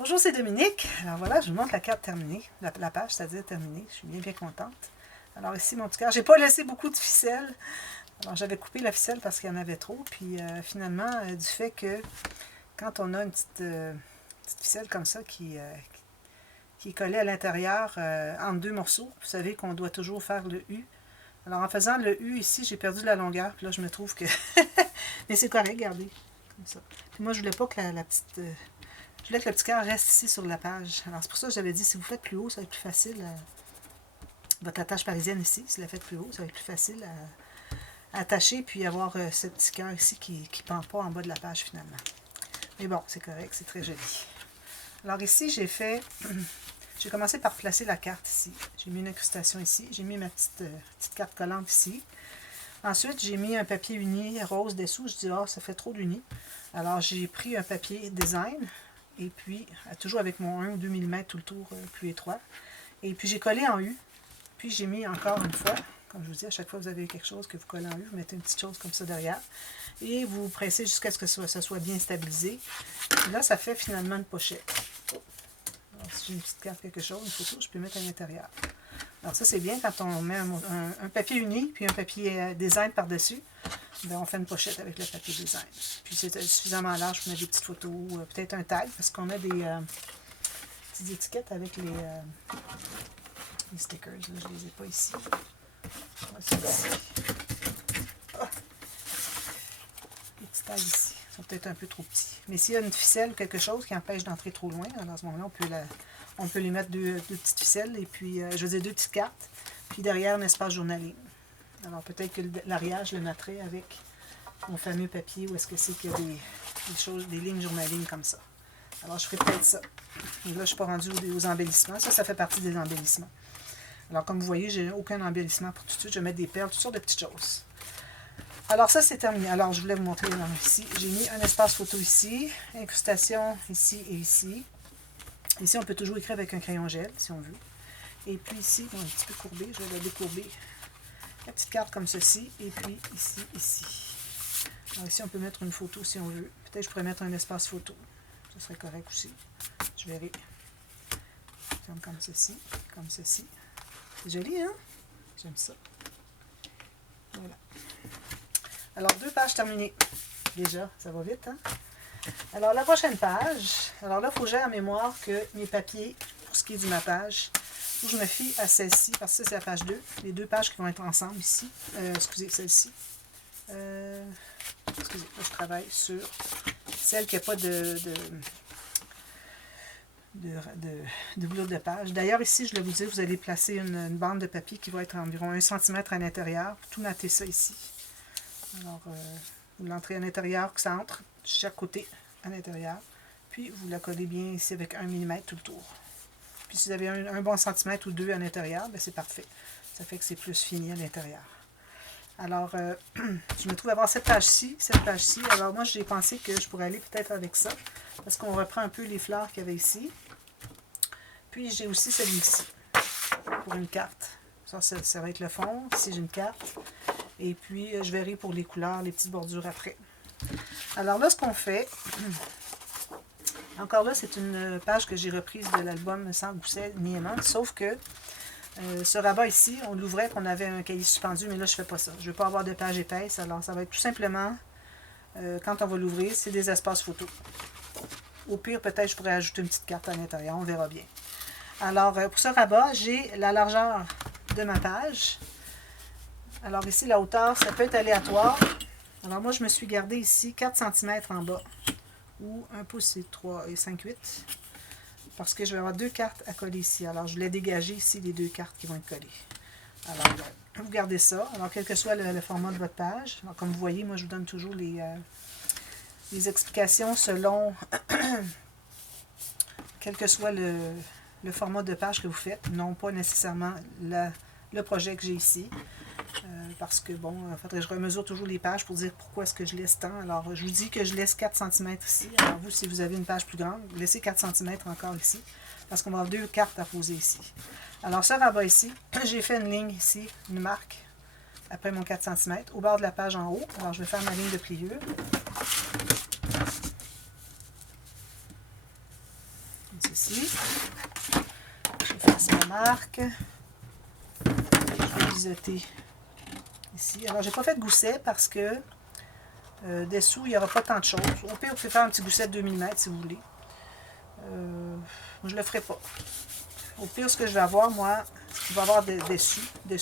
Bonjour, c'est Dominique. Alors voilà, je vous montre la carte terminée, la page, c'est-à-dire terminée. Je suis bien contente. Alors ici, mon petit cœur, j'ai pas laissé beaucoup de ficelle. Alors j'avais coupé la ficelle parce qu'il y en avait trop. Puis finalement, du fait que quand on a une petite ficelle comme ça qui est collée à l'intérieur entre deux morceaux, vous savez qu'on doit toujours faire le U. Alors en faisant le U ici, j'ai perdu la longueur. Puis là, je me trouve que... Mais c'est correct, regardez. Comme ça. Puis moi, je voulais pas que la petite... Je voulais que le petit cœur reste ici sur la page. Alors c'est pour ça que j'avais dit, si vous faites plus haut, ça va être plus facile. Votre attache parisienne ici, si vous la faites plus haut, ça va être plus facile à attacher, puis avoir ce petit cœur ici qui ne pend pas en bas de la page finalement. Mais bon, c'est correct, c'est très joli. Alors ici, j'ai commencé par placer la carte ici. J'ai mis une incrustation ici. J'ai mis ma petite carte collante ici. Ensuite, j'ai mis un papier uni rose dessous. Je dis, ah, ça fait trop d'uni. Alors, j'ai pris un papier design. Et puis, toujours avec mon 1 ou 2 mm tout le tour plus étroit. Et puis, j'ai collé en U. Puis, j'ai mis encore une fois, comme je vous dis, à chaque fois que vous avez quelque chose que vous collez en U, vous mettez une petite chose comme ça derrière. Et vous pressez jusqu'à ce que ça soit bien stabilisé. Et là, ça fait finalement une pochette. Alors, si j'ai une petite carte, quelque chose, une photo, je peux mettre à l'intérieur. Alors, ça, c'est bien quand on met un papier uni, puis un papier design par-dessus. Bien, on fait une pochette avec le papier design. Puis c'est suffisamment large pour mettre des petites photos, peut-être un tag, parce qu'on a des petites étiquettes avec les stickers. Là, je ne les ai pas ici. Ici. Oh. Les petits tags ici sont peut-être un peu trop petits. Mais s'il y a une ficelle ou quelque chose qui empêche d'entrer trop loin, alors à ce moment-là, on peut les mettre deux petites ficelles, et puis, je veux dire, deux petites cartes, puis derrière un espace journaling. Alors peut-être que l'arrière, je le mettrai avec mon fameux papier où est-ce que c'est qu'il y a des lignes journaling comme ça. Alors je ferai peut-être ça. Et là, je ne suis pas rendue aux embellissements. Ça fait partie des embellissements. Alors comme vous voyez, j'ai aucun embellissement pour tout de suite. Je vais mettre des perles, toutes sortes de petites choses. Alors ça, c'est terminé. Alors je voulais vous montrer ici. J'ai mis un espace photo ici, incrustation ici et ici. Ici, on peut toujours écrire avec un crayon gel, si on veut. Et puis ici, bon, un petit peu courbé, je vais la décourber. La petite carte comme ceci, et puis ici. Alors ici, on peut mettre une photo si on veut. Peut-être que je pourrais mettre un espace photo. Ce serait correct aussi. Je verrai. Comme ceci, comme ceci. C'est joli, hein? J'aime ça. Voilà. Alors, 2 pages terminées. Déjà, ça va vite, hein? Alors, la prochaine page. Alors là, il faut que j'ai en mémoire que mes papiers, pour ce qui est du mappage, où je me fie à celle-ci, parce que ça, c'est la page 2. Les 2 pages qui vont être ensemble ici. Excusez, celle-ci. Excusez, là, je travaille sur celle qui n'a pas de doublure de page. D'ailleurs, ici, je vais vous dire, vous allez placer une bande de papier qui va être environ 1 cm à l'intérieur. Tout mater ça ici. Alors, vous l'entrez à l'intérieur, que ça entre de chaque côté à l'intérieur. Puis, vous la collez bien ici avec 1 mm tout le tour. Puis si vous avez un bon centimètre ou 2 à l'intérieur, c'est parfait. Ça fait que c'est plus fini à l'intérieur. Alors, je me trouve avoir cette page-ci, cette page-ci. Alors moi, j'ai pensé que je pourrais aller peut-être avec ça, parce qu'on reprend un peu les fleurs qu'il y avait ici. Puis j'ai aussi celui-ci, pour une carte. Ça va être le fond. Ici, j'ai une carte. Et puis, je verrai pour les couleurs, les petites bordures après. Alors là, ce qu'on fait... Encore là, c'est une page que j'ai reprise de l'album Sans Gousset ni aimante, sauf que ce rabat ici, on l'ouvrait qu'on avait un cahier suspendu, mais là, je ne fais pas ça. Je ne veux pas avoir de page épaisse, alors ça va être tout simplement, quand on va l'ouvrir, c'est des espaces photos. Au pire, peut-être je pourrais ajouter une petite carte à l'intérieur, on verra bien. Alors, pour ce rabat, j'ai la largeur de ma page. Alors ici, la hauteur, ça peut être aléatoire. Alors moi, je me suis gardé ici 4 cm en bas. Ou 1 pouce, c'est 3 et 5, 8. Parce que je vais avoir 2 cartes à coller ici. Alors, je voulais dégager ici les 2 cartes qui vont être collées. Alors, vous gardez ça. Alors, quel que soit le format de votre page. Alors, comme vous voyez, moi, je vous donne toujours les explications selon quel que soit le format de page que vous faites. Non pas nécessairement le projet que j'ai ici. Parce que, bon, il faudrait que je remesure toujours les pages pour dire pourquoi est-ce que je laisse tant. Alors, je vous dis que je laisse 4 cm ici. Alors, vous, si vous avez une page plus grande, laissez 4 cm encore ici, parce qu'on va avoir 2 cartes à poser ici. Alors, ce rabat ici, j'ai fait une ligne ici, une marque, après mon 4 cm, au bord de la page en haut. Alors, je vais faire ma ligne de pliure. comme ceci. Je vais faire ma marque. Je vais biseauter ici. Alors, j'ai pas fait de gousset parce que dessous, il n'y aura pas tant de choses. Au pire, vous pouvez faire un petit gousset de 2 mm si vous voulez. Je ne le ferai pas. Au pire, ce que je vais avoir, moi, il va y avoir dessous. Il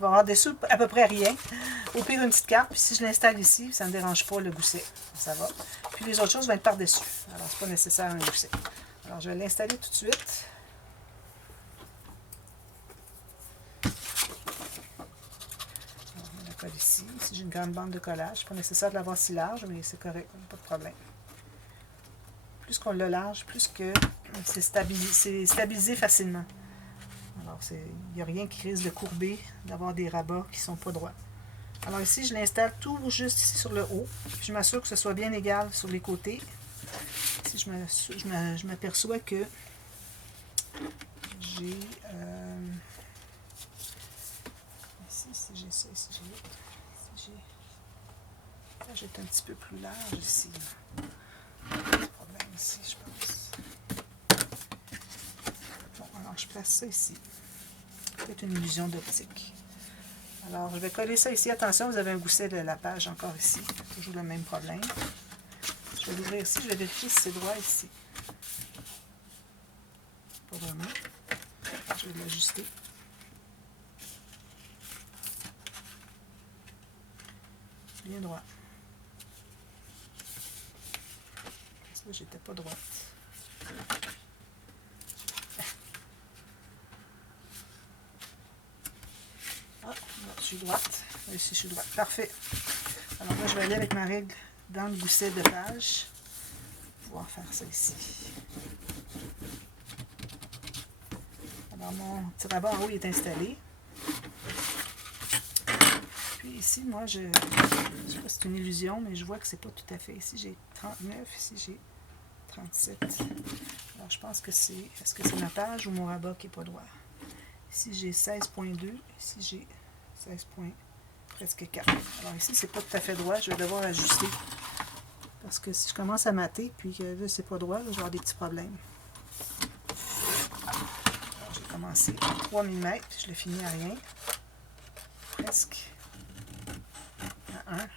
va y avoir dessous à peu près rien. Au pire, une petite carte. Puis si je l'installe ici, ça ne me dérange pas le gousset. Ça va. Puis les autres choses vont être par-dessus. Alors, c'est pas nécessaire un gousset. Alors, je vais l'installer tout de suite. Ici. Ici, j'ai une grande bande de collage. Pas nécessaire de l'avoir si large, mais c'est correct, pas de problème. Plus qu'on l'a large, plus que c'est stabilisé facilement. Alors, il n'y a rien qui risque de courber, d'avoir des rabats qui ne sont pas droits. Alors ici, je l'installe tout juste ici sur le haut. Puis je m'assure que ce soit bien égal sur les côtés. Ici, je m'aperçois que j'ai... si j'ai ça, ici j'ai un petit peu plus large ici. Pas de problème ici, je pense. Bon, alors je place ça ici. C'est une illusion d'optique. Alors, je vais coller ça ici. Attention, vous avez un gousset de la page encore ici. Toujours le même problème. Je vais l'ouvrir ici. Je vais vérifier si c'est droit ici. Pas vraiment. Je vais l'ajuster. Bien droit. Parce que j'étais pas droite. Ah, je suis droite. Ici, je suis droite. Parfait. Alors là, je vais aller avec ma règle dans le gousset de page. Pouvoir faire ça ici. Alors, mon petit rabat en haut est installé. Puis ici, moi, je ne sais pas si c'est une illusion, mais je vois que c'est pas tout à fait. Ici, j'ai 39, ici, j'ai 37. Alors, je pense que c'est... Est-ce que c'est ma page ou mon rabat qui n'est pas droit? Ici, j'ai 16.2. Ici, j'ai 16. Presque 4. Alors ici, c'est pas tout à fait droit. Je vais devoir ajuster. Parce que si je commence à mater, puis que là, c'est pas droit, là, je vais avoir des petits problèmes. Alors, j'ai commencé à 3 mm. Je l'ai fini à rien. Presque. À 1. Alors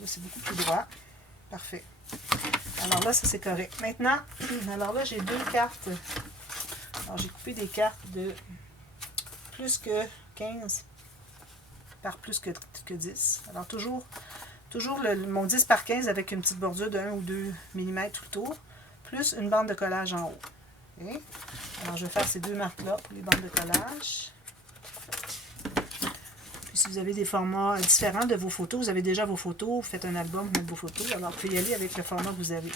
là, c'est beaucoup plus droit. Parfait. Alors là, ça c'est correct. Maintenant, alors là, j'ai 2 cartes. Alors, j'ai coupé des cartes de plus que 15 par plus que 10. Alors, toujours mon 10 par 15 avec une petite bordure de 1 ou 2 mm tout le tour, plus une bande de collage en haut. Okay? Alors, je vais faire ces 2 marques-là pour les bandes de collage. Puis, si vous avez des formats différents de vos photos, vous avez déjà vos photos, vous faites un album avec vos photos, alors vous pouvez y aller avec le format que vous avez.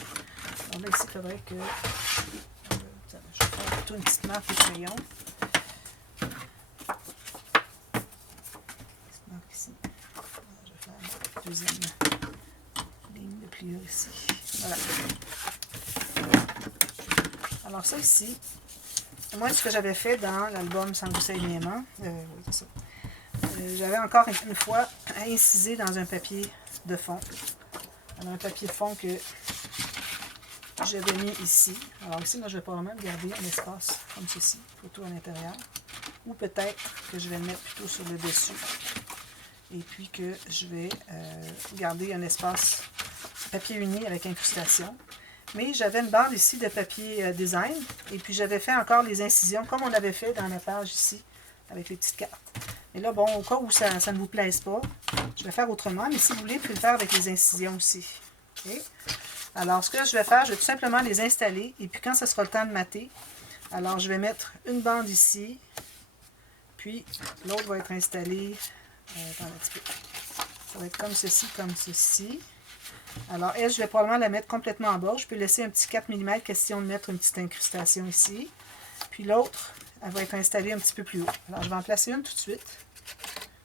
Alors là, ici, il faudrait que... je vais faire plutôt une petite marque de crayon. Deuxième ligne de pliure ici. Voilà. Alors ça ici, moi ce que j'avais fait dans l'album Sans gousset et niaiement, oui, c'est ça. J'avais encore une fois incisé dans un papier de fond. Alors un papier de fond que j'avais mis ici. Alors ici, moi je vais probablement garder un espace comme ceci, plutôt à l'intérieur. Ou peut-être que je vais le mettre plutôt sur le dessus. Et puis que je vais garder un espace papier uni avec incrustation. Mais j'avais une bande ici de papier design. Et puis j'avais fait encore les incisions comme on avait fait dans la page ici, avec les petites cartes. Et là, bon, au cas où ça ne vous plaise pas, je vais faire autrement. Mais si vous voulez, vous pouvez le faire avec les incisions aussi. Okay? Alors, ce que je vais faire, je vais tout simplement les installer. Et puis quand ce sera le temps de mater, alors je vais mettre une bande ici. Puis l'autre va être installée... attends un petit peu. Ça va être comme ceci, comme ceci. Alors, elle, je vais probablement la mettre complètement en bas. Je peux laisser un petit 4 mm, question de mettre une petite incrustation ici. Puis l'autre, elle va être installée un petit peu plus haut. Alors, je vais en placer une tout de suite.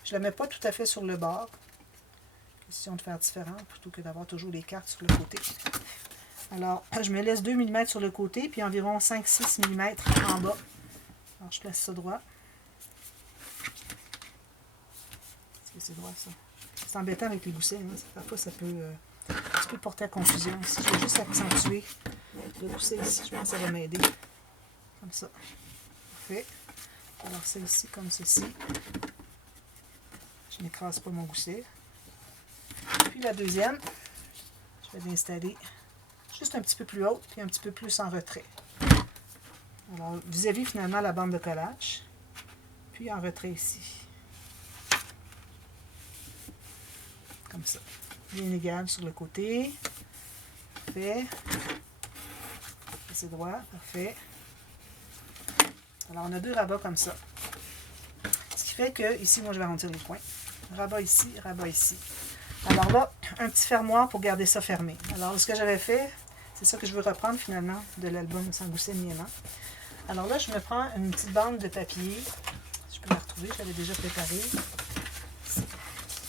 Je ne la mets pas tout à fait sur le bord. Question de faire différent, plutôt que d'avoir toujours les cartes sur le côté. Alors, je me laisse 2 mm sur le côté, puis environ 5-6 mm en bas. Alors, je place ça droit. C'est droit ça. C'est embêtant avec les goussets, hein. Parfois ça peut porter à confusion. Ici, je vais juste accentuer le gousset ici, je pense que ça va m'aider. Comme ça. Parfait. Alors ça ici comme ceci. Je n'écrase pas mon gousset. Puis la deuxième, je vais l'installer juste un petit peu plus haute puis un petit peu plus en retrait. Alors vis-à-vis finalement la bande de collage. Puis en retrait ici. Comme ça. Bien égal sur le côté. Parfait. C'est droit. Parfait. Alors, on a deux rabats comme ça. Ce qui fait que, ici, moi, je vais arrondir les coins. Rabat ici, rabat ici. Alors là, un petit fermoir pour garder ça fermé. Alors, ce que j'avais fait, c'est ça que je veux reprendre finalement de l'album Sans gousset ni aimant. Alors là, je me prends une petite bande de papier. Je peux la retrouver, je l'avais déjà préparée.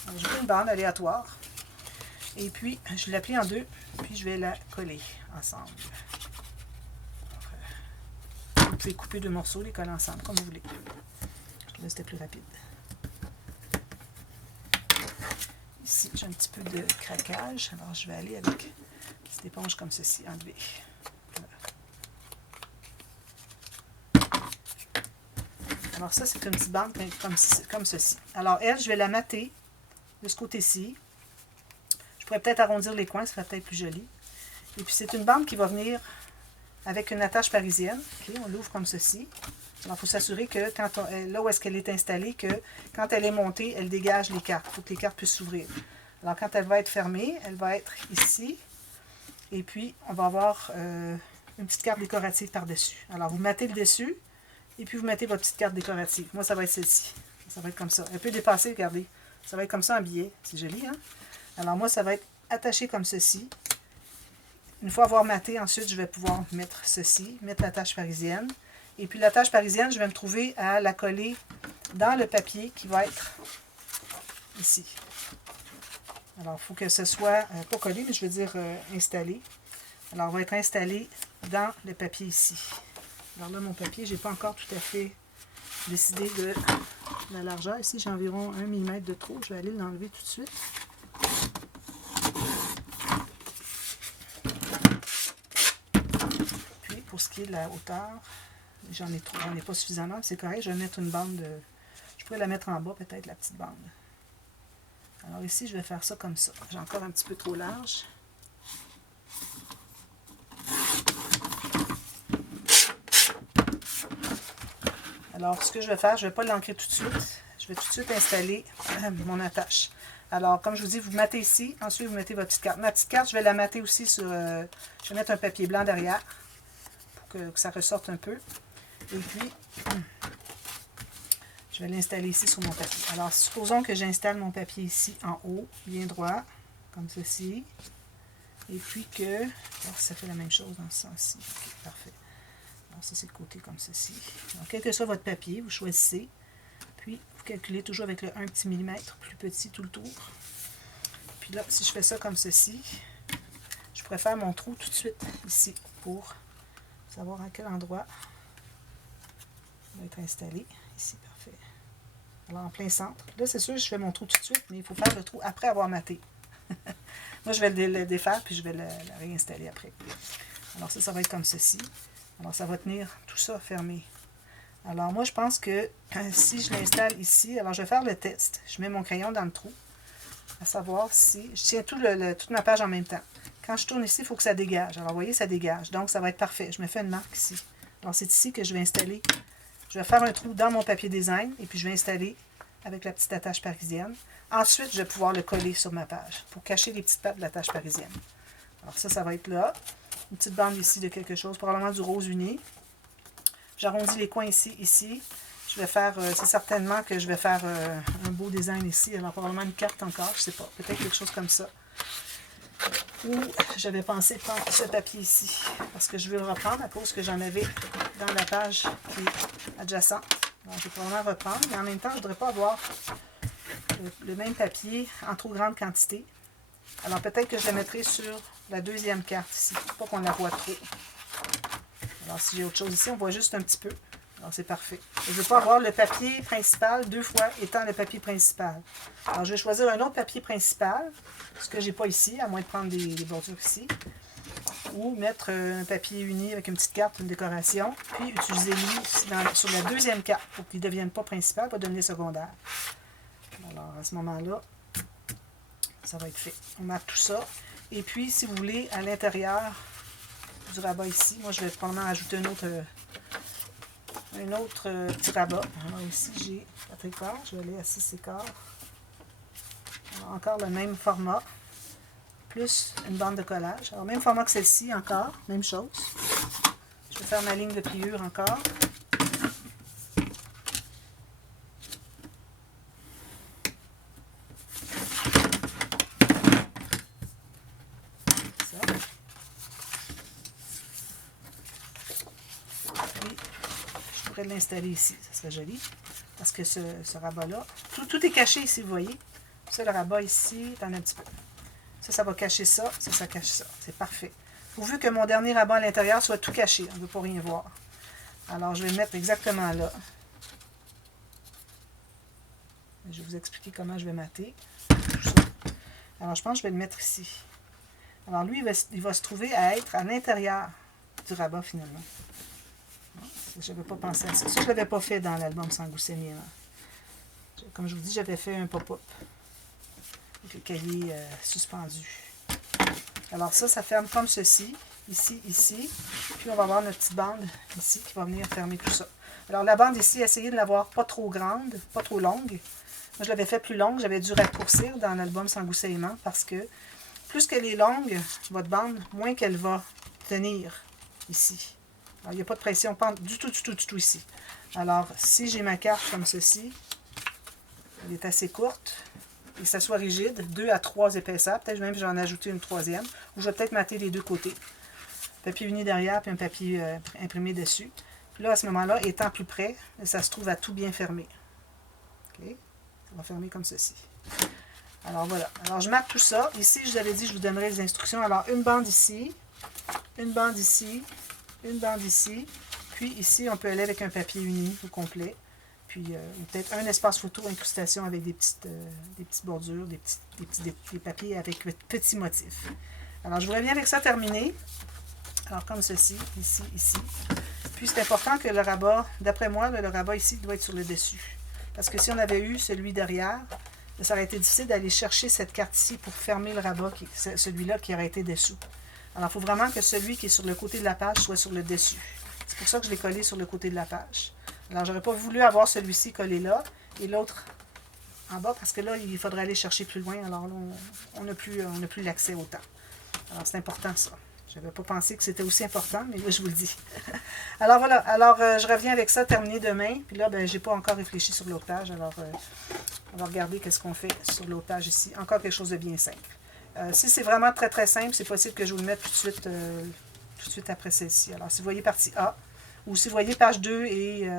Alors, je prends une bande aléatoire. Et puis, je la plie en deux, puis je vais la coller ensemble. Vous pouvez couper deux morceaux, les coller ensemble, comme vous voulez. Je trouvais que c'était plus rapide. Ici, j'ai un petit peu de craquage, alors je vais aller avec une petite éponge comme ceci, enlever. Voilà. Alors ça, c'est une petite bande comme ceci. Alors elle, je vais la mater de ce côté-ci. Je pourrais peut-être arrondir les coins, ça serait peut-être plus joli. Et puis c'est une bande qui va venir avec une attache parisienne. Okay, on l'ouvre comme ceci. Alors, il faut s'assurer que quand là où est-ce qu'elle est installée, que quand elle est montée, elle dégage les cartes. Il faut que les cartes puissent s'ouvrir. Alors, quand elle va être fermée, elle va être ici. Et puis, on va avoir une petite carte décorative par-dessus. Alors, vous mettez le dessus, et puis vous mettez votre petite carte décorative. Moi, ça va être celle-ci. Ça va être comme ça. Elle peut dépasser, regardez. Ça va être comme ça en billet. C'est joli, hein? Alors, moi, ça va être attaché comme ceci. Une fois avoir maté, ensuite, je vais pouvoir mettre ceci, mettre la tache parisienne. Et puis, la tache parisienne, je vais me trouver à la coller dans le papier qui va être ici. Alors, il faut que ce soit, pas collé, mais je veux dire installé. Alors, on va être installé dans le papier ici. Alors là, mon papier, je n'ai pas encore tout à fait décidé de la largeur. Ici, j'ai environ 1 mm de trop. Je vais aller l'enlever tout de suite. Pour ce qui est de la hauteur, j'en ai pas suffisamment, c'est correct, je vais mettre une bande, je pourrais la mettre en bas peut-être, la petite bande. Alors ici, je vais faire ça comme ça. J'ai encore un petit peu trop large. Alors, ce que je vais faire, je ne vais pas l'ancrer tout de suite. Je vais tout de suite installer mon attache. Alors, comme je vous dis, vous mettez ici, ensuite vous mettez votre petite carte. Ma petite carte, je vais la mater aussi sur, je vais mettre un papier blanc derrière. Que ça ressorte un peu. Et puis, je vais l'installer ici sur mon papier. Alors, supposons que j'installe mon papier ici en haut, bien droit, comme ceci. Et puis que, alors, ça fait la même chose dans ce sens-ci. Okay, parfait. Alors, ça, c'est le côté comme ceci. Donc, quel que soit votre papier, vous choisissez. Puis, vous calculez toujours avec le 1 petit millimètre, plus petit tout le tour. Puis là, si je fais ça comme ceci, je pourrais faire mon trou tout de suite ici pour savoir à quel endroit il va être installé. Ici, parfait. Alors, en plein centre. Là, c'est sûr, je fais mon trou tout de suite, mais il faut faire le trou après avoir maté. Moi, je vais le défaire, puis je vais le réinstaller après. Alors, ça va être comme ceci. Alors, ça va tenir tout ça fermé. Alors, moi, je pense que si je l'installe ici, alors je vais faire le test. Je mets mon crayon dans le trou, à savoir si... Je tiens toute ma page en même temps. Quand je tourne ici, il faut que ça dégage. Alors, vous voyez, ça dégage. Donc, ça va être parfait. Je me fais une marque ici. Alors, c'est ici que je vais installer. Je vais faire un trou dans mon papier design et puis je vais installer avec la petite attache parisienne. Ensuite, je vais pouvoir le coller sur ma page pour cacher les petites pattes de l'attache parisienne. Alors, ça va être là. Une petite bande ici de quelque chose, probablement du rose uni. J'arrondis les coins ici. Je vais faire, c'est certainement que je vais faire un beau design ici. Alors, probablement une carte encore, je ne sais pas. Peut-être quelque chose comme ça. Ou j'avais pensé prendre ce papier ici, parce que je veux le reprendre à cause que j'en avais dans la page qui est adjacente. Alors, je vais probablement reprendre, mais en même temps, je ne voudrais pas avoir le même papier en trop grande quantité. Alors, peut-être que je le mettrai sur la deuxième carte ici, pour pas qu'on la voit trop. Alors, si j'ai autre chose ici, on voit juste un petit peu. Alors, c'est parfait. Je ne veux pas avoir le papier principal deux fois étant le papier principal. Alors, je vais choisir un autre papier principal, ce que je n'ai pas ici, à moins de prendre des bordures ici. ou mettre un papier uni avec une petite carte, une décoration, puis utiliser-les sur la deuxième carte pour qu'ils ne deviennent pas principaux, pas devenir secondaires. Alors, à ce moment-là, ça va être fait. On marque tout ça. Et puis, si vous voulez, à l'intérieur du rabat ici, moi, je vais probablement ajouter un autre petit rabat. Alors, ici, j'ai 4 écarts. Je vais aller à 6 écarts. Alors, encore le même format, plus une bande de collage. Alors, même format que celle-ci, encore, même chose. Je vais faire ma ligne de pliure encore. De l'installer ici, ça serait joli, parce que ce rabat-là, tout est caché ici, vous voyez. Ça, le rabat ici, t'en as un petit peu. Ça va cacher ça, ça cache ça. C'est parfait. Pourvu que mon dernier rabat à l'intérieur soit tout caché, on ne veut pas rien voir. Alors, je vais le mettre exactement là. Je vais vous expliquer comment je vais mater tout ça. Alors, je pense que je vais le mettre ici. Alors, lui, il va se trouver à être à l'intérieur du rabat, finalement. Je n'avais pas pensé à ça. Ça, je ne l'avais pas fait dans l'album Sangoussémier. Comme je vous dis, j'avais fait un pop-up avec le cahier suspendu. Alors ça ferme comme ceci. Ici, ici. Puis on va avoir notre petite bande ici qui va venir fermer tout ça. Alors la bande ici, essayez de l'avoir pas trop grande, pas trop longue. Moi, je l'avais fait plus longue. J'avais dû raccourcir dans l'album Sangoussément parce que plus qu'elle est longue, votre bande, moins qu'elle va tenir ici. Alors, il n'y a pas de pression du tout ici. Alors, si j'ai ma carte comme ceci, elle est assez courte, et que ça soit rigide, 2 à 3 épaisseurs, peut-être même j'en ai ajouté une troisième, ou je vais peut-être mater les deux côtés. Papier uni derrière, puis un papier imprimé dessus. Puis là, à ce moment-là, étant plus près, ça se trouve à tout bien fermer. OK? Ça va fermer comme ceci. Alors, voilà. Alors, je mate tout ça. Ici, je vous avais dit, je vous donnerai les instructions. Alors, une bande ici, une bande ici, une bande ici, puis ici, on peut aller avec un papier uni au complet, puis peut-être un espace photo incrustation avec des petites bordures, des papiers avec petits motifs. Alors, je vous reviens avec ça terminé. Alors, comme ceci, ici, ici. Puis, c'est important que le rabat, d'après moi, le rabat ici doit être sur le dessus. Parce que si on avait eu celui derrière, ça aurait été difficile d'aller chercher cette carte ici pour fermer le rabat, celui-là qui aurait été dessous. Alors, il faut vraiment que celui qui est sur le côté de la page soit sur le dessus. C'est pour ça que je l'ai collé sur le côté de la page. Alors, j'aurais pas voulu avoir celui-ci collé là et l'autre en bas parce que là, il faudrait aller chercher plus loin. Alors là, on n'a plus l'accès au temps. Alors, c'est important ça. Je n'avais pas pensé que c'était aussi important, mais là, je vous le dis. Alors, voilà. Alors, je reviens avec ça terminé demain. Puis là, ben, je n'ai pas encore réfléchi sur l'autre page. Alors, on va regarder qu'est-ce qu'on fait sur l'autre page ici. Encore quelque chose de bien simple. Si c'est vraiment très très simple, c'est possible que je vous le mette tout de suite après celle-ci. Alors, si vous voyez partie A, ou si vous voyez page 2 et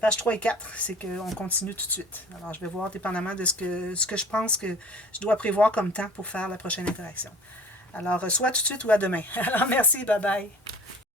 page 3 et 4, c'est qu'on continue tout de suite. Alors, je vais voir dépendamment de ce que je pense que je dois prévoir comme temps pour faire la prochaine interaction. Alors, soit tout de suite ou à demain. Alors, merci, bye bye.